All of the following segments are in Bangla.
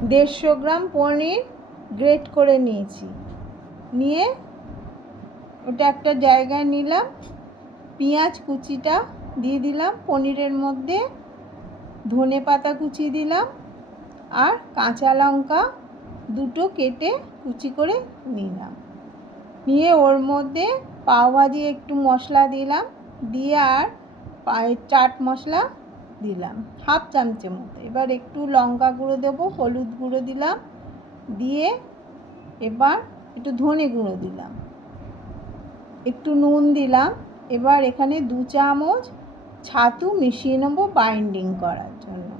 150 গ্রাম পনির গ্রেট করে নিয়েছি, নিয়ে ওটা একটা জায়গায় নিলাম। পেঁয়াজ কুচিটা দিয়ে দিলাম পনিরের মধ্যে, ধনেপাতা কুচি দিলাম, আর কাঁচা লঙ্কা দুটো কেটে কুচি করে নিলাম। নিয়ে ওর মধ্যে পাওভাজি একটু মশলা দিলাম, দিয়ে আর চাট মশলা দিলাম হাফ চামচের মতো। এবার একটু লঙ্কা গুঁড়ো দেবো, হলুদ গুঁড়ো দিলাম, দিয়ে এবার একটু ধনে গুঁড়ো দিলাম, একটু নুন দিলাম। এবার এখানে 2 চামচ ছাতু মিশিয়ে নেব বাইন্ডিং করার জন্য।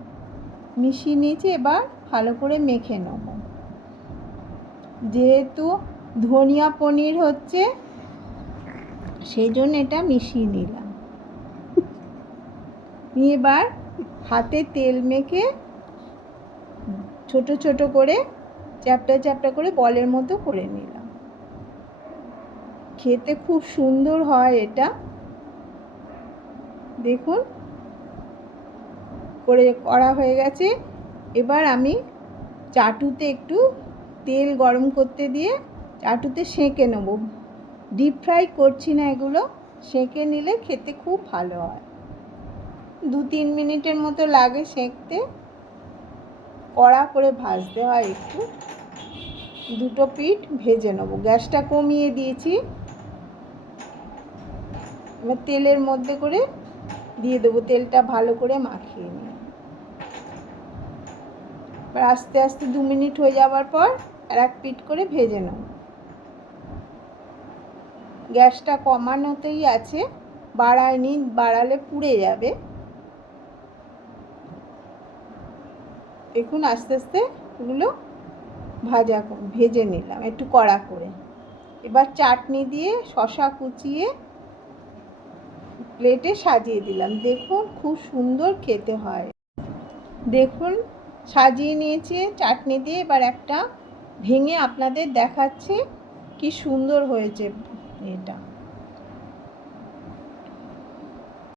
মিশিয়ে নিয়েছি, এবার ভালো করে মেখে নেব। যেহেতু ধনিয়া পনির হচ্ছে সেই জন্য এটা মিশিয়ে নিলাম। নিয়ে এবার হাতে তেল মেখে ছোট ছোট করে চ্যাপটা চ্যাপটা করে বলের মতো করে নিলাম। খেতে খুব সুন্দর হয় এটা, দেখুন করে করা হয়ে গেছে। এবার আমি চাটুতে একটু তেল গরম করতে দিয়ে চাটুতে সেঁকে নেব। ডিপ ফ্রাই করছি না, এগুলো সেঁকে নিলে খেতে খুব ভালো হয়। 2-3 মিনিটের মতো লাগে সেঁকতে, কড়া করে ভাজতে হয় একটু। দুটো পিঠ ভেজে নেব। গ্যাসটা কমিয়ে দিয়েছি। এবার তেলের মধ্যে করে দিয়ে দেবো, তেলটা ভালো করে মাখিয়ে নিই। এবার আস্তে আস্তে 2 মিনিট হয়ে যাওয়ার পর আর এক পিঠ করে ভেজে নেব। গ্যাসটা কমানোতেই আছে, বাড়ায়নি, বাড়ালে পুড়ে যাবে। দেখুন আস্তে আস্তে এগুলো ভেজে নিলাম একটু কড়া করে। এবার চাটনি দিয়ে শসা কুচিয়ে প্লেটে সাজিয়ে দিলাম। দেখুন খুব সুন্দর খেতে হয়। দেখুন সাজিয়ে নিয়েছি চাটনি দিয়ে। এবার একটা ভেঙে আপনাদের দেখাচ্ছি কি সুন্দর হয়েছে এটা।